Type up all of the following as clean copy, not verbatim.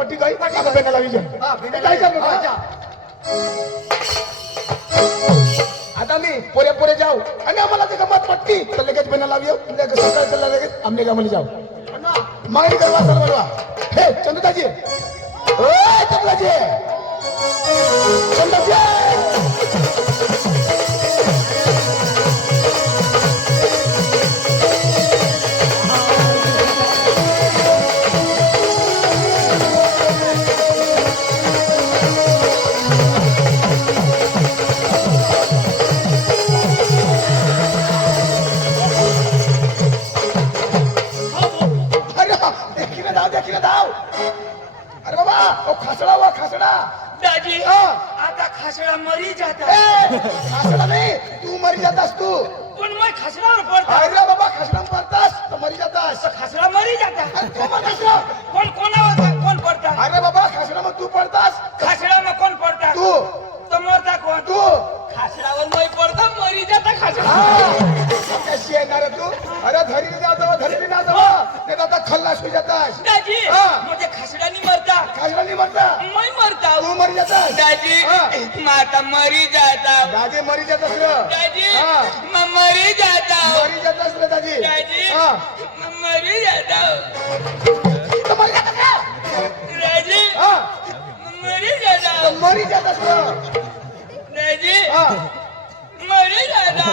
पट्टी गई आता बेना लावी जाय काय करतो आता मी पोरे पोरे जाऊ आणि आम्हाला ते गमत पट्टी तर लगेच बेना लावी लगेच सकाळ चला लगेच आमने गामली जाऊ मागणी करवा सर बोलवा हे चंदुताजी ओय चंदुताजी चंदुताजी मरी जाता खासडा नाही तू मरी जातास तू पण मैं खसडावर पडता अरे बाबा खासडा पडतास तर मरी जातास खसडा मरी जाता तू म्हणतास कोण पडता अरे बाबा खासडा मग तू पडतास खसडा में कौन पडता तू तो मरता कौन तू खसडावर मैं पडता मरी जाता खसडा कशी येणार तू अरे धरी जातो धरी ना जातो ते आता खल्लास होई जातास दाजी मुझे खसडा नहीं मरता खासडा नाही म्हणता मैं मरता तू मरी जातास दाजी माता मरी जाता दादी मरी जातास रे दाजी मैं मरी जाता मरी जातास रे दादी दाजी मैं मरी जाता तो मरी जातास रे दाजी मैं मरी जाता तो मरी जातास रे दाजी मरी जाता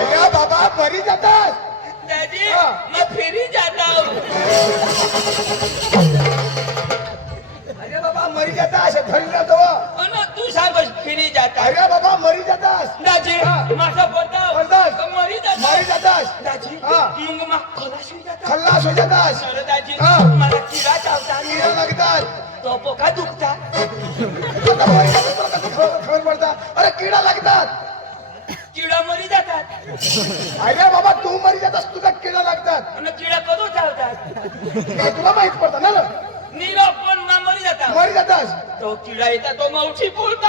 अरे बाबा मरी जातास दादी मैं फिरी जाता हूँ अरे बाबा मरी जातास धरी ना तो तू सांग फिरी जाता अरे बाबा मरी जातास दाजी माझा बोलता बोलतास? मरी जाता मरी जातास दाजी मग मग खलास होई जाता खल्लास होई जातास अरे दाजी हा. मला किडा चावता किडा लागतात तो पोका दुखता आता मरी जातास तुला कसं खबर पडता अरे किडा लागतात किडा मरी जातात अरे बाबा तू मरी जातास तुला किडा लागतात आणि किडा कधो चावतात हे तुला माहित पडतं ना नीरो पण मरी जाता मरी जातास तो किडा येता तो मग उठी बोलता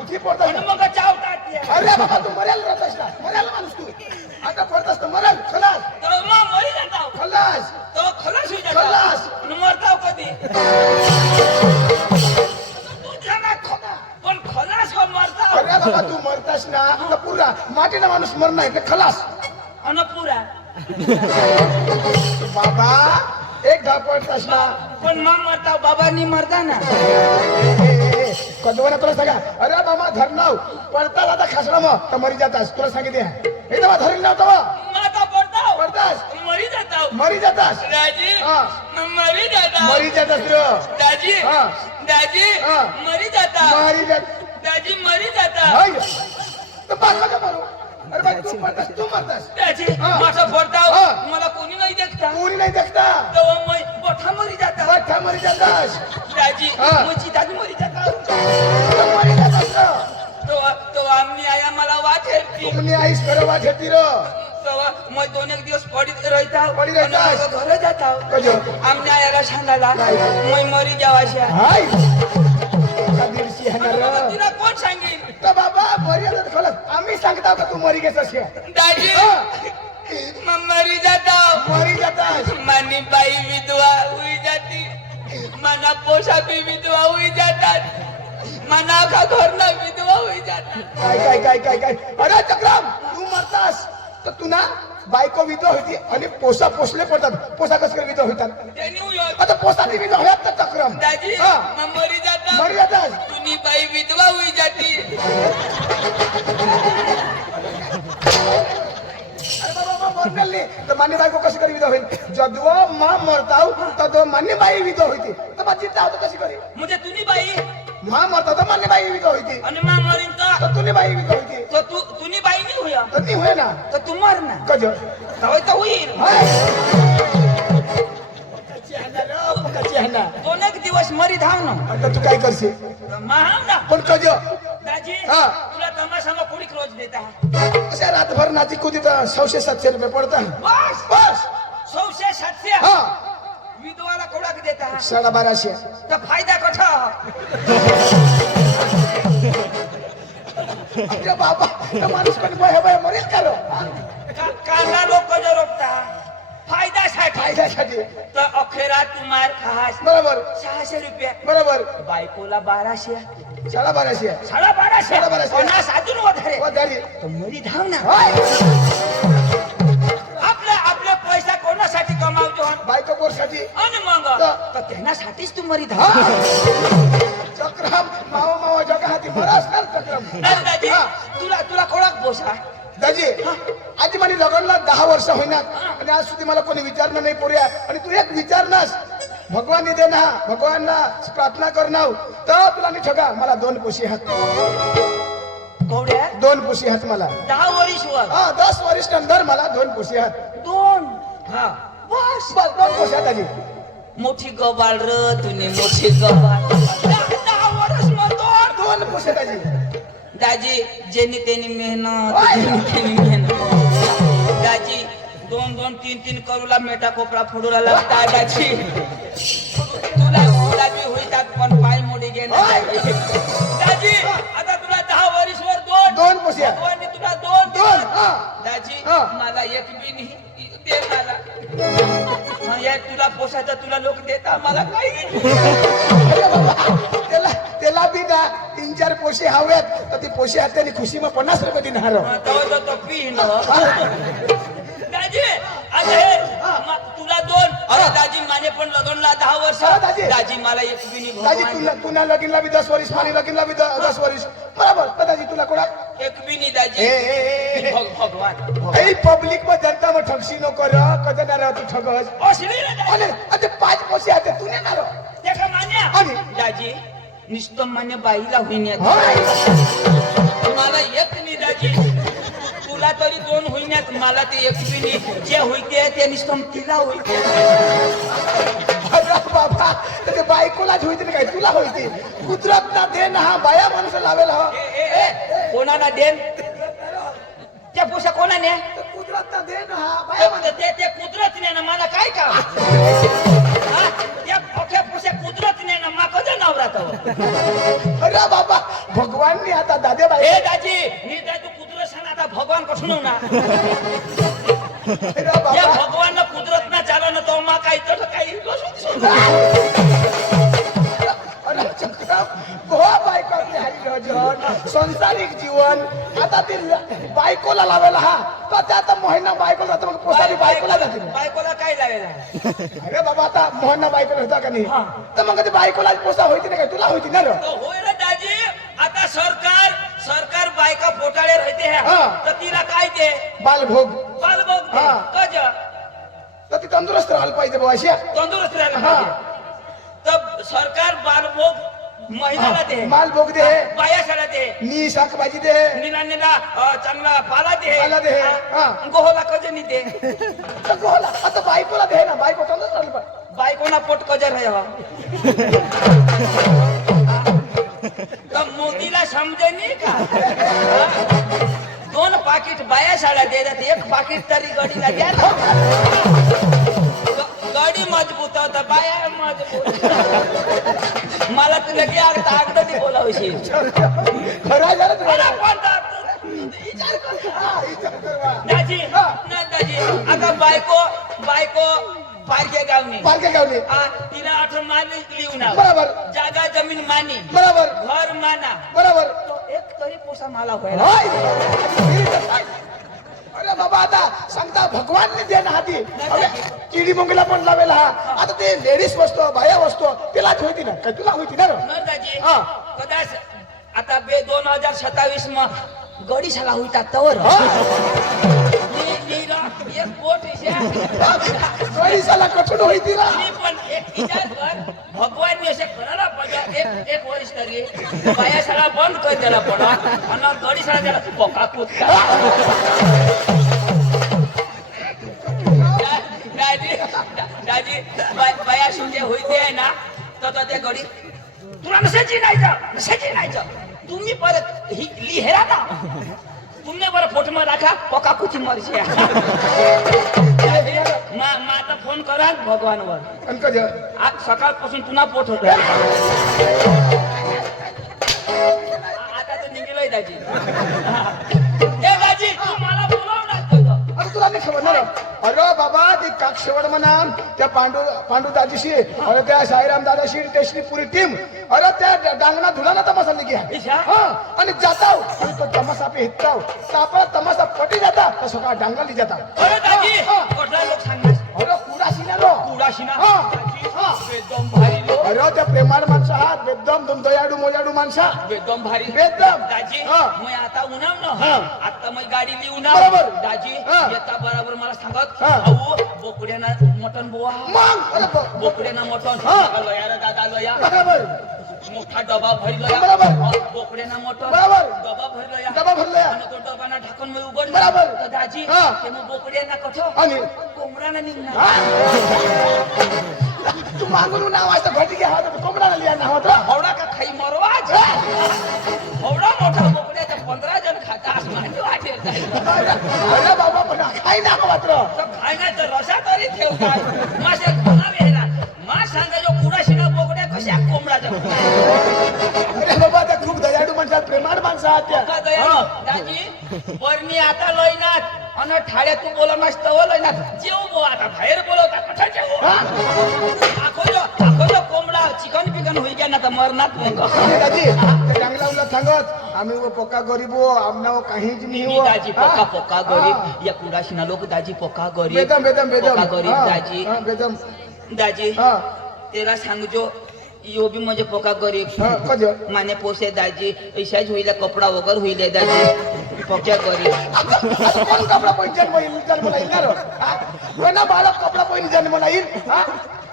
उठी पडतास आणि मग चावतात ते. अरे बाबा तू मरायला राहतास का मरायला माणूस तू आता पडतास तर मराल खलास तो मग मरी जाता खलास तो खलास होई जाता खलास. आणि मरताव कधी तुझ्या ना पण खलास हो मरताव अरे बाबा तू मरतास ना तर पुरा मातीना माणूस मरणं એટલે खलास आणि पुरा बाबा एक धाव पडतास ना पण मग मरताव बाबांनी मरता ना कधवना तुला सांगा अरे बाबा धरणाव पडतास आता खासडा मग तर मरी जातास तुला सांगितले हे तेव्हा धरली नव्हतं मग आता पडताव पडतास मरी जाताव मरी जातास दाजी हा. मरी जाताव मरी जातास रे दाजी हा. दाजी हा. मरी जाताव मरी जात दाजी मरी जाताव हाय तर बाका का मारू अरे बाई तू पडतास तू मरतास दाजी हा. माझा पडताव हा. मला कोणी नाही देखता कोणी नाही देखता तेव्हा मैं बोठा मरी जाता बाठा मरी जातास दाजी हा. मुझी दादी मरी जाता तर मरी जातास रे तो आम्ही आया मला वाटेल तुमने आईस करे वाटेती रे तेव्हा मैं 2 एक दिवस पडी राहता पडी राहतास? घर जाता कजो आमने आयाला सांगायला मैं मरी जावाशा हाय का दिवशी येणार रे तिला कोण सांगेल तर बाबा मरी जातात खलास आम्ही सांगता का तू मरी गेस अशी दाजी मैं मरी जाता मरी जातास मानी बाई विधवा हुई जाती मना पोषा भी विधवा हुई जातात मना का घर ना विधवा हुई जातात काय अरे चक्रम तू मरतास तर तू ना बायको विधवा होती आणि पोसा पोसले पडतात पोसा कस काय विधवा होतात त्यांनी हुई आता पोसाची विधवा होतात तर चक्रम दाजी हा. मैं मरी जाता मरी जातास तुनी बाई विधवा हुई जाती अरे बाबा मरणार नाही तर मान्य बायको कशी करी विधवा होईल जदवा मा मरताव तर मान्य बाई विधवा होती तर माझी जाव तर कशी करी मुझे तुनी बाई मा मरता तर मान्य बाई विधवा होती आणि मा मरीन तर तुने बाई विधवा होती तो तुनी बाई नाही हुया तर ती होय ना तर तू मर ना कजो तवय तर होईल कची आहे ना 2 एक दिवस मरी धाव ना आता तू काय करशील महाम ना पण कजो दाजी हा. तुला तमाशा में कोणी रोज देता अशा रातभर नाची कुदी तर 600-700 रुपये पडतात बस बस 600-700 हा विधवाला कोडा देता 1250 तर फायदा कठा अरे बाबा तो माणूस पण बया बया मरेल का रो कांदा लोक जो रोखता फायद्यासाठी फायद्यासाठी. तर अखेरा तू मार खास बरोबर 600 रुपये, बरोबर. बायकोला 1200, 1250 आहे. 1250, 1250. 50 अजून વધારે. वा झाली. तर मरी धाव ना. होय. आपले पैसा कोणासाठी कमावतो बायको पोरसाठी. आणि मग तर त्यांनासाठीच तू मरी हा. धाव. चक्रम मावा मावा जगा हाती बराच ना चक्रम. नाही दाजी, हा. तुला कोणाक पोसा दाजी आधी माझी लग्नला 10 वर्ष होईनात आणि आज सुधी मला कोणी विचारलं नाही पोऱ्या. आणि तू एक विचारनास भगवान दे ना, भगवानना प्रार्थना करनाव तर तुला नाही ठगा. मला 2 पोशी हात. कवड्या 2 पोशी हात मला. 10 वर्षवर हा 10 वर्ष नंतर मला 2 पोशी हात. 2. हा बस बस 2 पोशी हात दाजी. मोठी गबाळ र तुने मोठी गबाळ. 10 वर्ष मग 2 पोशी हात दाजी. दाजी जेनी तेनी मेहनत दाजी 2-2, 3-3 करूला मेटा कोपरा फोडूला लागता दाजी. तुला बी होईतात पण पाय मोडी घेणार दाजी. आता तुला 10 वर्षवर 2 पोशी हात. भगवानने तुला 2 2 हा. दाजी हा. मला एक बी नाही दे मला. हा, या तुला पोसायचं तुला लोक देता मला काही अरे बाबा, त्याला बी ना 3-4 पोशी हव्यात तर ती पोशी हात त्यांनी खुशी मग 50 रुपये देणार. तो पिन दाजी आता हे तुला 2. अरे दाजी माने पण लग्नला 10 वर्ष. हा, दाजी. दाजी मला एक बी नाही दाजी भगवान. तुला लगीनला बी 10 वर्ष मानी लगीनला बी 10 वर्ष बरोबर. तर दाजी तुला कोणा एक बी नाही दाजी. भगवान ऐ पब्लिक में जनता में ठगशी नो कर कदे ना तू ठगस. असली रे दाजी. अरे अरे 5 पोशी हात तू नाही ना रो. ते का मान्या आणि? दाजी नुसतं मान्य बाईला होईन्यात होय. मला एक नाही दाजी. तुला तरी 2 होईन्यात मला ते एक बी नाही. जे होईते ते नुसतं तिला होईते. अरे बाबा ते बायकोलाच होईते काय तुला होईते. कुदरत ना दे ना हा बाया माणसं लावेल हा. कोणाला देन त्या पोषा कोणाने कुदरत ना दे ना हा बाया माणसं. ते कुदरत ने ना मला काय काम. त्या पोख्या पोषा कुदरत ने ना मा कधी नवरा तो. अरे बाबा भगवाननी आता दादे बाई. ए दाजी मी तर तू कुदरत सांग आता भगवान कसं ना. अरे या बाबा भगवान ना कुदरत ना चाला ना तो मा काही तर काही अरे चक्रम गोवा बायको आपली हरी रजन संसारिक जीवन आता ते बायकोला लावेला हा तर ते आता मोहना बायकोला जातो मग पोसारी बायकोला जाते. बायकोला काय लावेला. अरे बाबा आता मोहना बायकोला होता का नाही हा. तर मग ते बायकोला पोसा होती ना काय तुला होती ना रे. तो होय रे दाजी. आता सरकार बायका पोटाळे राहते हा. है तर तिला काय ते बालभोग बाल बघ हा. कज तर ती तंदुरुस्त राहायला पाहिजे बाबा अशी. तंदुरुस्त राहायला हा. पाहिजे. तर सरकार बालभोग महिलाला दे, मालभोग दे, बायाशाला दे, नी शाकभाजी दे, निनानीला चांगला पाला दे, पाला दे. हा. गोहला कजनी दे. तर गोला आता बायकोला दे ना बायको तंदुरुस्त राहायला पाहिजे. बायकोना पोट कजर आहे हो. तर मोदीला समजे नाही का. 2 पाकिट बायाशाला दे रे 1 पाकिट तरी गडीला द्या ना. गडी मजबूत होता बाया मजबूत. मला तुला की अगदी बोलावशी खरं झालं तुला. विचार कर. हा, विचार कर बा. दाजी हा. ना दाजी आता बायको पारखे गावनी पारखे गावली तिला 8 मानी लिहून आव. बरोबर जागा जमीन मानी बरोबर घर माना बरोबर. तो एक तरी पोसा मला व्हायला. होय. अरे बाबा आता सांगता भगवानने दे ना हाती. अरे चिडी मुंगीला पण लावेला हा. आता ते लेडीज वस्तू बाया वस्तू तिलाच होती ना काय तुला होती ना रे? न दाजी हा. कदाच आता 2027 मग गडी शाला होईता तवर एक बोट साला कठोर होती ना. पण एक विचार कर भगवान असे करायला पाहिजे. एक वर्ष तरी बाया शाळा बंद कर त्याला पडा आणि गडी शाळा त्याला पोका कुदका. दाजी बाया शिवजे होईते आहे ना तर त्या गडी तुला नसेची नाही तुम्ही परत लिहेरा ना. तुमने बरं फोटो मध्ये राखा पोका कुची मरशी. आता फोन करा भगवानवर. अंकज आज सकाळपासून पुन्हा पोट होत. आता तर निघेलोय दाजी. हे दाजी तू मला बोलव ना. अरे तुला नाही खबर ना रे? अरे बाबा ती काक्षवड म्हणा त्या पांडू दाजीशी अरे त्या साईराम दादाशी त्याची पुरी टीम अरे त्या डांगना धुलाना तमाशा लिखी अच्छा. हा आणि जाताव आणि तो तमाशा पे हिताव तापा तमाशा पटी जाता तर सगळा डांगा ली जाता अरे दाजी कुठला लोक सांगणार अरे कुडाशी ना रो कुडाशी ना हा. दाजी हा. एकदम भारी लोक अरे त्या प्रेमाळ माणसं आहात एकदम तुम दयाडू मोजाडू माणसा एकदम भारी एकदम. दाजी हा. मी आता उन्हाम ना हा. आता मी गाडी लिहून बरोबर. दाजी हा. येता बरोबर मला सांगत हा. अहो बोकड्याना मटन बुवा मग अरे बोकड्याना मटन हा. लोया रे दादा लोया बरोबर मोठा डबा भरलोया बरोबर. बोकड्याना मटन बरोबर. डबा भरलोया डबा भरलोया. आणि तो डबाना ढाकण मी उघडलं बरोबर. तर दाजी हा. ते मग बोकड्याना कठो आणि कोंबडाना निघणार हा? तू मागून नाव असतं घटी घ्या कोंबडा लिहा नाव होतं हवडा का खाई मरवाच हवडा मोठा बोकड्याचा 15 जण खातास माझी वाटेल जाईल अरे बाबा पण काही ना मात्र खाण्याचं रसा तरी ठेव काय मासे खाणावे ना मा सांगा जो कुडा शिना बोकड्या कशा कोंबडाच्या अरे बाबा त्या खूप दयाडू माणसात प्रेमाळ माणसं आहात त्या का दया दाजी बरणी आता लयनात आणि ठाड्या तू बोला नसतं व लयनात जेव बो आता बाहेर बोलवता कठा जेव आखो जो कोंबडा चिकन पिकन होई गेला तर मरनात मग आणि दाजी त्या चांगला उलट सांगत आम्ही वो पोका गरीब हो आमना काहीच नाही मी हो दाजी पोका पोका गरीब या कुडा शिना लोक दाजी पोका गरीब बेदम बेदम बेदम पोका गरीब हा, दाजी हा, बेदम दाजी हा तेरा सांगजो यो भी म्हणजे पोका गरीब हा कधी माने पोसे दाजी ऐसाच होईला कपडा वगैरे होईले दाजी पोक्या गरीब आता कोण कपडा पहिली जन्माला येईल ना रो? हा? कोणा बालक कपडा पहिली जन्माला येईल हा?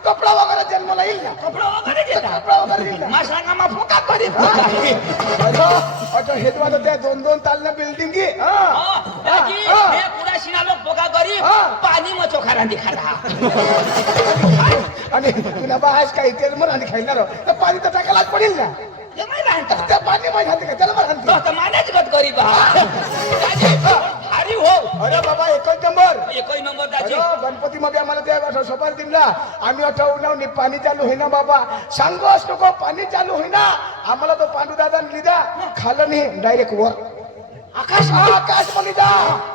कपडा वगैरे जन्माला येईल ना कपडा वगैरे देता कपडा वगैरे येईल ना मा सांगा मा पोका गरीब अच्छा हे तू आता त्या 2-2 तालना बिल्डिंग की दाजी हे पुरा शिना लोक पोका गरीब हा. पाणी म चोखा रांधी खाता आणि तुला बाहेर काही तेल मग आणि खायला रो तर पाणी तर टाकायलाच पडेल ना ते माही राहता त्या पाणी माहिती खाते का त्याला मग तो तर मानेच गट गरीब हा दाजी भारी हो अरे बाबा एकच नंबर एकही नंबर दाजी अरे गणपती मध्ये आम्हाला त्या सोपार दिला आम्ही आठवण पाणी चालू होईना बाबा सांगू असतो को पाणी चालू होईना आम्हाला तो पांडू दादा लिदा खाल्लं नाही डायरेक्ट वर आकाश मध्ये जा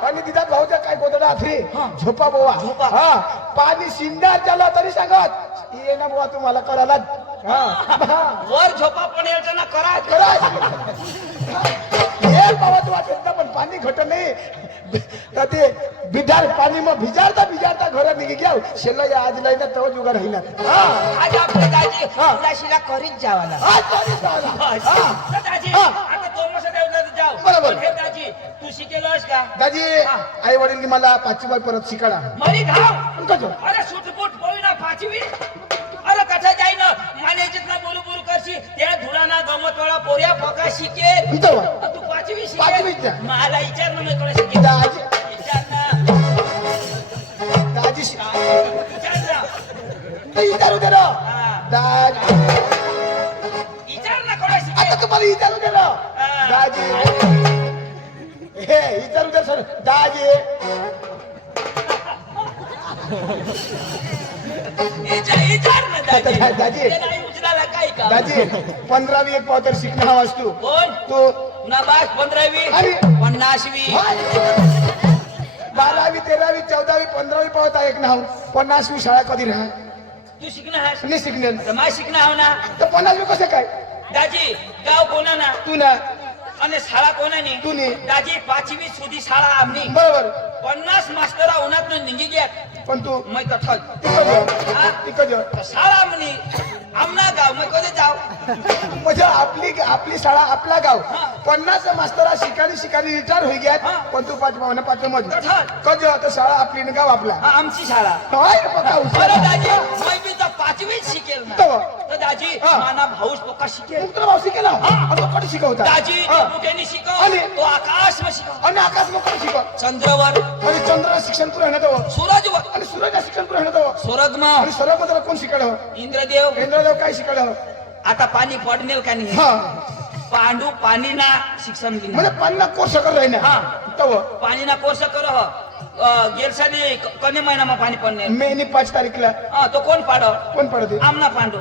आणि तिथं भाऊचा काय गोदडा फ्री झोपा बोवा झोपा. हा पाणी शिंदार झाला तरी सांगत ये ना बुवा तुम्हाला करायला वर झोपा पण यायचं ना करा हे बाबा तू वाटत पण पाणी घट नाही तर ते बिजार पाणी मग भिजारता घरात निघी घ्या शेला या आज लाईना तव जुगा राहिला आज आपले दाजी उदाशीला करीत जावाला दाजी आता दोन वर्ष जाऊ बरोबर. हे दाजी तू शिकेलोस का दाजी आई वडील मला 5वी बार परत शिकाडा मरी धाव कसं अरे सुटपुट पोईना 5वी अरे कथा जाईन माने जितना बोलू बोलू करशी त्या धुराना गमतवाळा पोऱ्या पका शिके इथं वा. तू 5वी पाचवीत जा. शिके मला विचार ना मी कडे शिके दाजी विचार ना दाजी विचार ना विचारू दे रो दाजी विचार ना कडे शिके आता तुम्हाला विचारू दे रो दाजी हे विचारू दे सर दाजी विचार ना दाजी दाजी. ते नाही उचलायला काय का दाजी 15वी एक पावतर शिकणं हवा असतो कोण तू नबास 15वी आणि? 50वी 12वी 13वी 14वी 15वी पावता एक नाव 50वी शाळा कधी राहा तू शिकणार आहेस नाही शिकणार तर मा शिकणार हो ना तर 50वी कसं काय दाजी गाव कोणा ना तू ना आणि शाळा कोणानी तू नी दाजी 5वी सुधी शाळा आमनी बरोबर 50 मास्तरा उन्हात निघी गेल्या पण तू मै तठल तिकडं शाळा म्हणी आमना गाव मै कधी जाऊ म्हणजे आपली शाळा आपला गाव 50 मास्तरा शिकारी रिटायर होई गया पण तू 5 मध्ये तठल कधी आता शाळा आपली आणि गाव आपला आमची शाळा काय बघा अरे दाजी मै बी तर 5वी शिकेल ना तेव्हा? तर दाजी हा. माना भाऊस पक्का शिकेल तुला भाऊ शिकेला आता कधी शिकवता दाजी हा. कुठेनी शिकव आणि? तो आकाश में शिकव आणि आकाश मग कोण शिकव चंद्रवर आणि चंद्र शिक्षण तुला आहे ना तो सूरजवर आणि सूर्य शिक्षण तुला आहे ना तो स्वर्गमा आणि सर्वत्र कोण शिकायला इंद्रदेव इंद्रदेव काय शिकायला आता पाणी पडनेल का नाही हा पांडू पाणी ना शिक्षण दिलं म्हणजे 50 कोर्स कर राही ना हा. तव पाणी ना कोर्स कर गेलसाने कने महिना मा पाणी पडणे मे 5 तारीखला तो कोण पाड कोण पडते आमना पांडू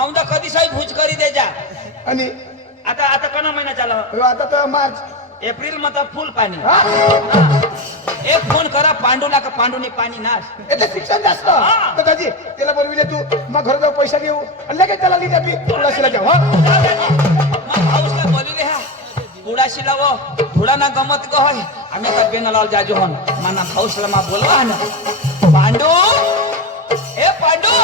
औंदा कधी साहेब भूज करी दे जा आणि आता आता कना महिना चालू आता तर मार्च एप्रिल मध्ये फुल पाणी हा? हा. एक फोन करा पांडूला का पांडूने पाणी नाश याचं शिक्षण जास्त हा. तर दाजी त्याला बोलविले तू मग घरी जाऊ पैसा घेऊ आणि लगेच त्याला लिहिल्या मी उडाशीला जाऊ हा मग हाऊसला बोलिले हा उडाशी लावो थोडा ना गमत गय आम्ही आता बेनलाल जाजो हन माना हाऊसला मा बोलवा ना पांडू ए पांडू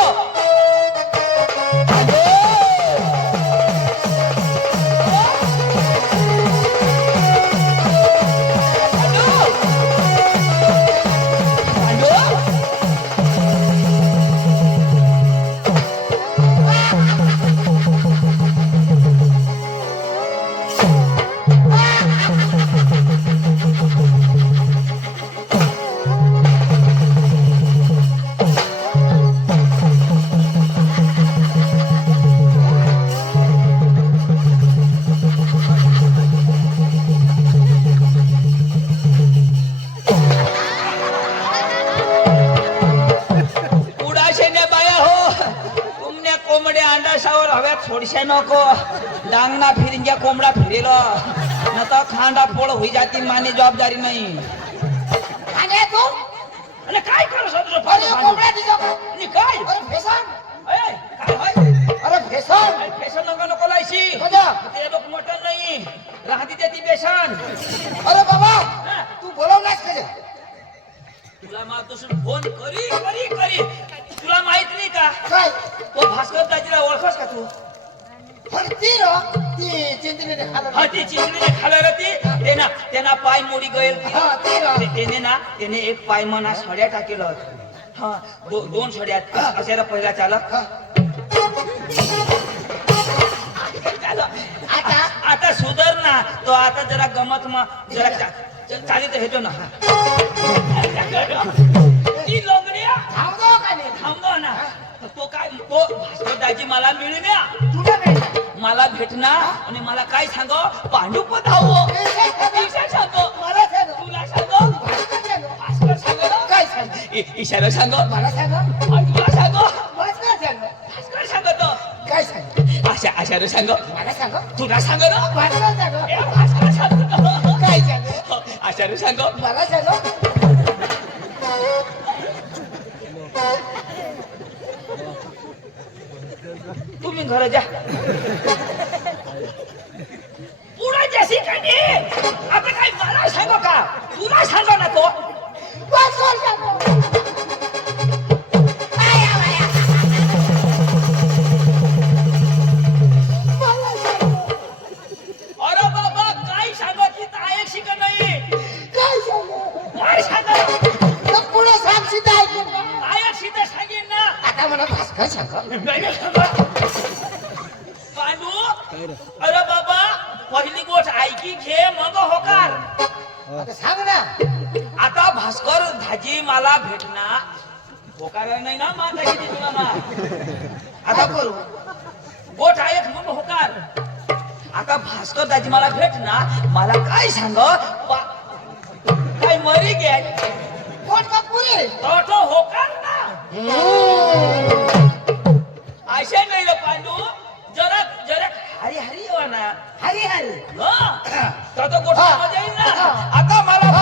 छोडशे नको डांगना फिरिंग्या कोंबडा फिरेल न तर खांडा फोड होई जाती मानी जबाबदारी नाही आणि तू अरे काय करू शकतो अरे कोंबड्या दिसो आणि काय अरे फेसन ए, काय होय अरे फेसन काय फेशन नको लायशी कजा ते लोक मटन नाही राहती ते ती बेसन अरे बाबा तू बोलवलास कजा तुला मातोसून फोन करी करी करी तुला माहित नाही का काय तो भास्कर दाजीला ओळखस का तू फरती रो ती चिंतनेने हा खाला ती चिंचणीने खाला ती त्यांना पाय मोडी गईल हा ती रो त्याने एक पाय मना सड्या टाकेल हा दोन सड्यात असायला पहिला चालक आता सुधर ना तो आता जरा गमत जरा चालित हेतो ना ती लोंगड्या थांबतो का नाही थांबव ना तो काय तो भास्कर दाजी मला मिळण्या तुला काय मला भेटणार आणि मला काय सांग पांडू पधावो सांगो मला सांग तुला सांगो भास्कर सांगो काय सांग इशारा सांगो मला सांग तुला सांगो भास्कर सांग भास्कर सांगतो काय सांग आशार सांगो मला सांग तुला सांगो ना भास्कर सांग भास्कर सांगतो काय सांग आशार सांगो मला सांग तुम्ही घर जा पुढे जशी काही आता काय मला सांगो का तुला सांगो ना तो भास्कर सांग अरे बाबा काय सांगो ती ऐक शिक नाही काय सांग काय सांगो तर पुढे सांग सीधा ऐकून ऐक सीधा सांगेन ना आता मला भास्कर सांग पांडू अरे बाबा पहिली गोष्ट ऐकी घे मग होकार आता सांग ना आता भास्कर धाजी मला भेटणार होकार नाही ना माझा किती तुला ना आता करू गोठ ऐक मग होकार आता भास्कर दाजी मला भेटणार मला काय सांग काय मरी गे कोण का पुरे तो होकार ना असे नाही रे पांडू जरा जरा हरी हरी येवा ना हरी हरी तो गोठा मजा येईल ना आता मला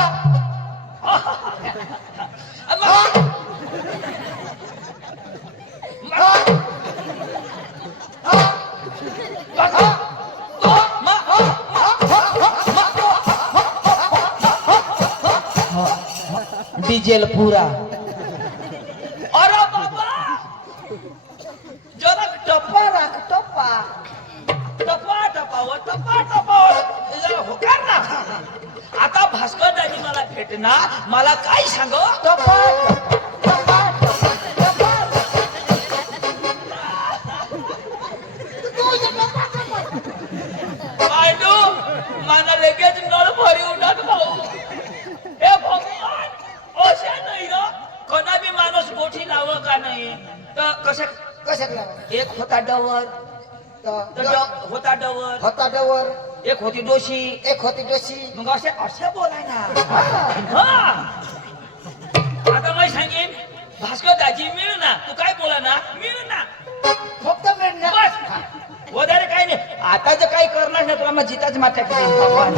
डिझेल पुरा अरे बाबा जरा टप्पा राख टप्पा टप्पा टप्पावर टप्पा टप्पावर जरा होकार ना आता भास्कर दाजी मला भेटणार मला काय सांग टप्पा टप्पा टप्पा पांडू मला लगेच नळ भरी उठत भाऊ हे भगवान अशा नाही ग कोणा बी माणूस गोठी लाव का नाही तर कशा कशाला एक होता डवर होता डवर होता डवर एक होती डोशी एक होती डोशी मग असे बोलाय ना आता मी सांगेन भास्कर दाजी मिळ ना तू काय बोला ना मिळ ना फक्त मिळणार बस वगैरे काही नाही आता जर काही करणार नाही तुला मग जिताच मात्या भगवान